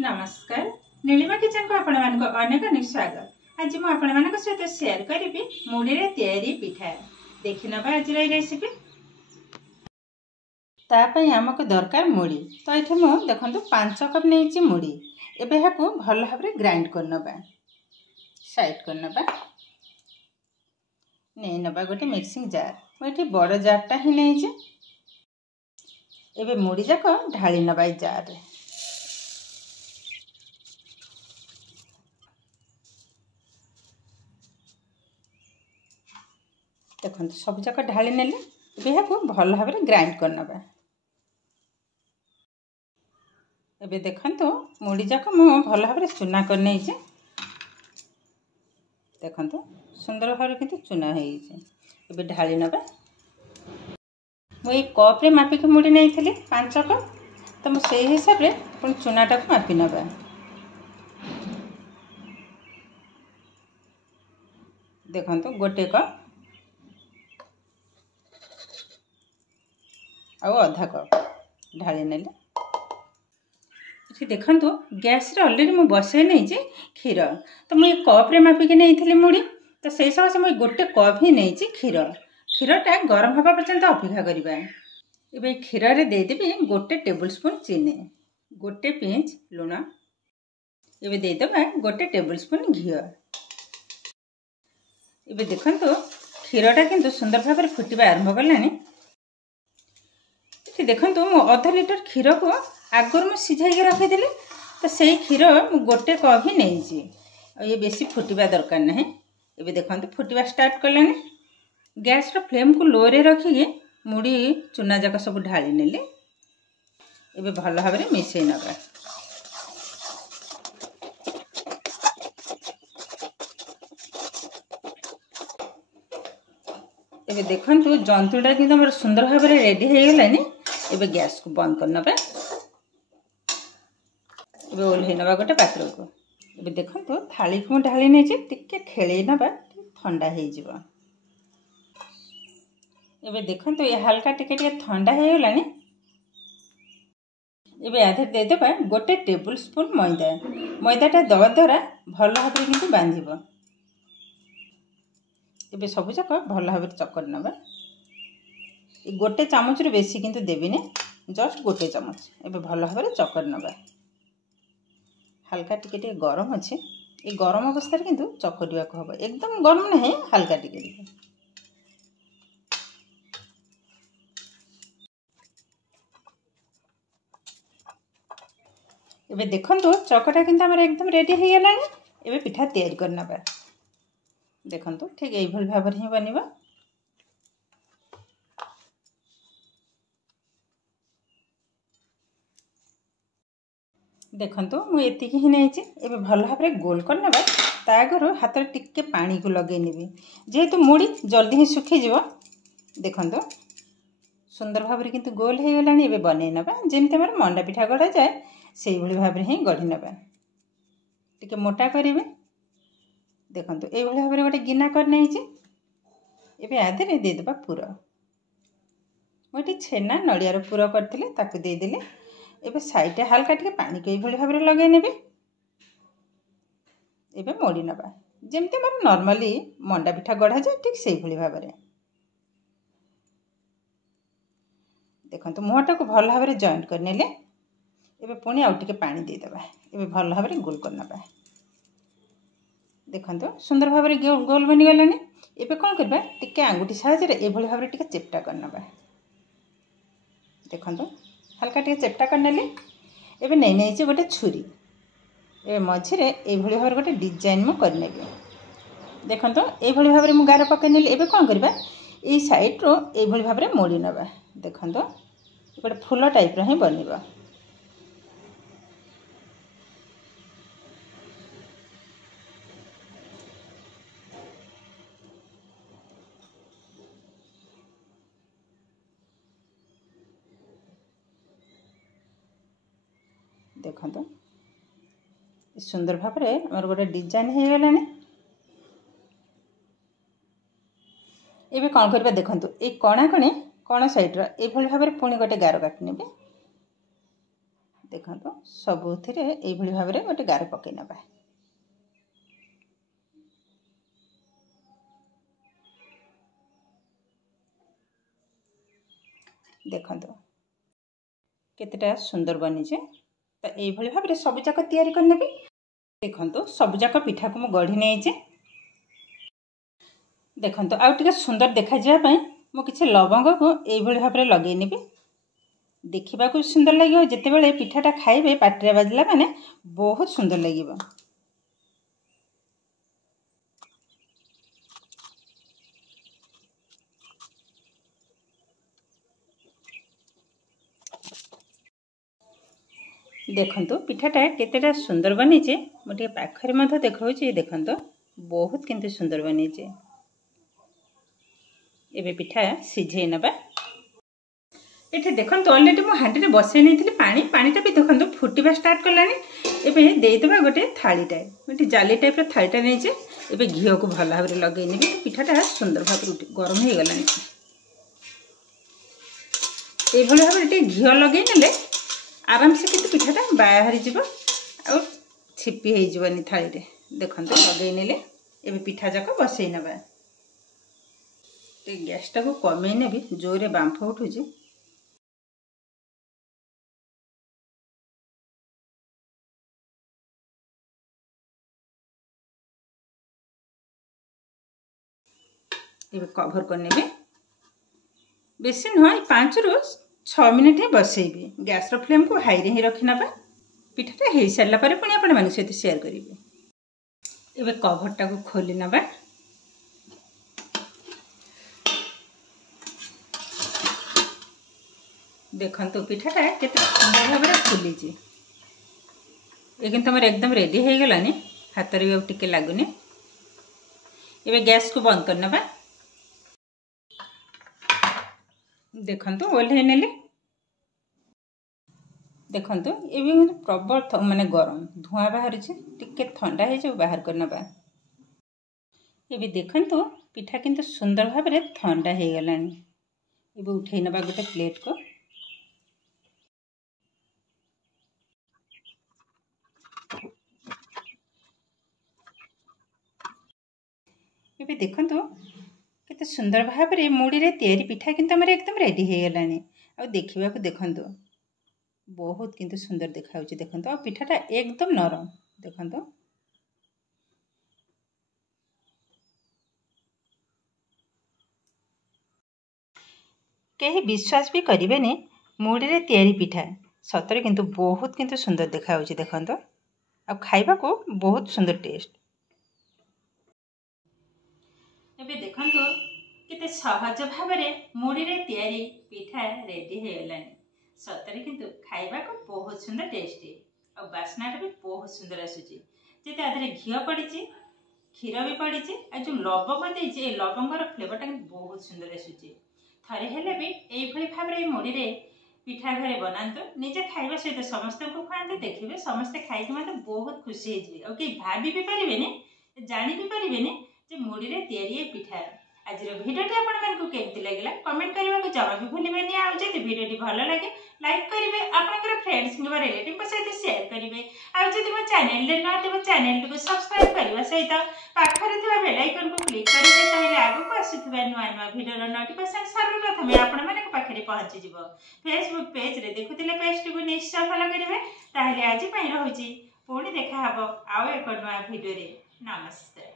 नमस्कार नीलिमा किचन को आपण मानको अनेक अनेक स्वागत। आज मु आपण मानक सहित शेयर करिबी मुड़ी रे तयारी पिठा। देखि नबा आज रेसिपी। ता पई हमको दरकार मुड़ी। तो एठे मु देखंतु 5 कप नेछि मुड़ी। एबे हाकू भल भाबरे ग्राइंड करनबा, साइड करनबा। नै नबा गोटे मिक्सिंग जार। मु एठे बड़ जारटा ही नेछि। एबे मुड़ी जाको ढाली नबा जार रे। देखो सब जाक ढाली नेले को भल भाव ग्राइंड करनबा। एबे देखंतु मुड़ी जाक मु भल भाव चूना कर नै छे। देखंतु सुंदर भाव किंतु चूना हे छे। एबे ढाली नबा। मु ए कप रे मापी के मुड़ी नै थिले 5 कप। तो मु सेही हिसाब रे पुन चूनाटा को मापी नबा। देखंतु गोटे कप आउ आधा कप ढाली नेले। इठी देखंतु गैस रे ऑलरेडी मु बसै नै जे खीर। तो मु कप रे मापी के नै थिले मुड़ी। तो सेही समय से मु गोटे कप ही नै जे खीर। खीरटा गरम होबा पर्यंत अपेक्षा करिबा। एबे खीर रे दे देबी गोटे टेबल स्पून चीनी, गोटे पिंच लूण। एबे दे देबा गोटे टेबल स्पून घी। एबे देखंतु खीरटा किंतु सुंदर भाबरे फुटिबा आरंभ करलानी। देखंतु मु आधा लीटर खीर को आगर मु सिझाई के रखि देले। तो सेही खीर मु गोटे कप ही नै छी। आ ये बेसी फुटिबा दरकार नै। एबे देखंतु फुटिबा स्टार्ट करलानी। गैस रो फ्लेम को लो रे रखि के मुड़ी चूना जाक सब ढाली नेले। एबे भल भाबरे मिसै नबा। एबे देखंतु जंतुडा कि हमर सुंदर भाबरे रेडी हे गेलानी। एबे गैस को बंद करनबा। एबे ओल्हे नबा गोटे पात्र को। एबे देखंतु थाली को ढाली नै जे टिके खेलै नबा, ठंडा हे जिवो। एबे देखंतु ये हल्का टिके टिके ठंडा हे गेलानी। एबे आधे दे देबा गोटे टेबल स्पून मैदा। मैदाटा दवा द्वारा भल भाबरे किंतु बांधिबो। एबे सब जाक भल भाबरे चकर नबा। ए गोटे चामच रे बेसी किंतु देबी ने, जस्ट गोटे चामच। एबे भल भाबरे चकर नबा। हल्का टिके टिके गरम अछि। ए गरम अवस्था रे किंतु चकरिया को हबो। एकदम गरम नै, हल्का टिके टिके। एबे देखंतु चकटा किंतु हमर एकदम रेडी हे गेलानी। एबे पिठा तयार करनबा। देखंतु ठीक एई भल भाबर ही बनिबा। देखंतु मु एतिकी ही नै छी। एबे भल भाबरे गोल करनबा। ता आगर हाथ रे टिके पानी को लगे नेबी। जेहेतु मुड़ी जल्दी ही सुखी जिवो। देखंतु सुंदर भाबरे किंतु गोल हे गेलानी। एबे बनै नबा। जेमते हमर मंडा पिठा गढा जाय सेही भली भाबरे ही गढी नबा। टिके मोटा करिवे। देखंतु एई भली भाबरे गोटे गिना कर नै छी। एबे आधे रे दे देबा पुरो। मोटी छेना नडिया रो पुरो करथिले ताकू दे देले। एबे साइड हल्का टिके पानी के भली भाबरे लगे नेबे। एबे मोड़ी नबा। जेमते हमर नॉर्मली मंडा पिठा गढा जाय ठीक सेही भली भाबरे। देखंतु मोहटा को भल भाबरे जॉइंट कर नेले। एबे पुनी आउ टिके पानी दे देबा। एबे भल भाबरे गोल करनबा। देखंतु सुंदर भाबरे गोल बनि गेलानी। एबे कोन करबा टिके आंगुठी साहाय्य रे ए भली भाबरे टिके चेप्टा करनबा। देखंतु हल्का टिके चेप्टा करनेले। एबे नै छी गोटे छुरी। एबे मझी रे ए भली भाबरे गोटे डिजाइन मु करनेबे। देखंतु ए भली भाबरे मु गार पकेनेले। एबे कोन करबा ए साइड रो ए भली भाबरे मोड़ी नबा। देखंतु गोटे फूल टाइप रो ही बनिबा। देखंतु सुंदर भाबरे हमर गोटे डिजाइन हे गेलानी। एबे कोन करबा देखंतु ए कणा कणे कोन साइड रो ए भली भाबरे पुनी गोटे गार काटि नेबे। देखो सबुथिरे एइभଳି भाबरे गोटे गार पकई नबा। देखो केतेटा सुंदर बनी तो यही भाव में सबुजाक तैयारी करने। देखो सबुजाक पिठा को मुझे गढ़ी नहीं। देखो आउ टिके सुंदर देखा जाए मु किसी लवंग को यही भाव में लगे नेबी। देखा सुंदर लगे जिते बड़े पिठाटा खाइबे पाटिरे बाजिला माने बहुत सुंदर लगे। देखो पिठाटा केतेटा सुंदर बनीचे मुझे पाखरे मध्य देखा देखो बहुत किंतु सुंदर बनीचे। एबे पिठा सिझे नबा। ये देखो अलरेडी मु हांडी में बसई नहीं पानी पानीटा भी देखो फुटवा स्टार्ट कलानी। एबे देदेबा गोटे थालीटा गोटे जाली टाइप थालीटा नहीं एबे घी को भल भाव में लगे नेबी। पिठाटा सुंदर भाव गरम हो गलानी। ये भाव में घी लगे नेले आराम से कितु पिठाटा बाहरी जीव आ छिपी हो जीवनी थाली रे। देखो लगे नेले एबे पिठा जाक बसई नबा। गैस टा को कमे नेबी जोरे बांफ उठुची। एबे कवर कर नेबे बेसी नुह 5 ରୁ 6 मिनिट ही बसैबे। गैस रो फ्लेम को हाई रे ही रखी नबा। पिठाटा हो सारा पर पुणी आपण मान सहित शेयर करेंगे। एबे कवरटा को खोली नबा। देखो पिठाटा केते सुंदर भाव में फुली। ये किंतु हमर एकदम रेडी हो गलानी। हाथ रे भी टिके लागुनी। एबे गैस को बंद कर नबा। देखो ओल्हे नेले। देखो ये भी प्रबल माने गरम धुआं बाहर टिके ठंडा हो बाहर कर नबा। ये भी देखो पिठा किंतु सुंदर भाव में ठंडा हो गलानी। ये उठे नबा गोटे प्लेट को। ये देखो केते सुंदर भाव में मुड़ी रे तैयारी पिठा किंतु हमर एकदम रेडी हो गलानी। आ देखिबा को देखो बहुत किंतु सुंदर देखा देखो आ पिठाटा एकदम नरम। देखो कहीं विश्वास भी करें मुड़ी रे तैयारी पिठा सतरे किंतु बहुत किंतु सुंदर देखा देखो आ खाइबा को बहुत सुंदर टेस्ट। एबे देखो केते सहज भाव में मुड़ी रे तैयारी पिठा रेडी हो गलानी। सतरे किंतु खाइबा को बहुत सुंदर टेस्टी और बास्ना भी बहुत सुंदर आसूची। जेते आधे घी पड़ी क्षीर भी पड़ी आ जो लवंग देजे लवंगर फ्लेवरटा बहुत सुंदर आसूची। थरे हेले भी एइभଳି भाबरे मुड़ी रे पिठा घरे बनातु निजे खाइबा सहित समस्त को खुआते देखिए समस्ते खाइके मत बहुत खुशी हो जिवे। ओके भाभी भी परिबेनी जानि भी परिबेनी जे मुड़ी रे तैयारी पिठा। आज भिडियोटी आपको केमती लगे कमेंट करने को जमा भी भूलें। आ भिडियोटी भल लगे लाइक करेंगे आपंकर फ्रेंड्स कि रिलेटिव सहित शेयर करेंगे। आदि मो चैनल न चैनल को सब्सक्राइब करने सहित पाखरे बेल आइकन को क्लिक करेंगे। आगक आसुवा नुआ नुआ भिडियोर नोटिफिकेशन सर्वप्रथम आपण मानक पाखे पहुँची जाव। फेसबुक पेज रे देखुले पेज को निश्चय फॉलो करेंगे। ताहले आज रोचे पुणी देखा आउ एक नुआ भिडियो। नमस्कार।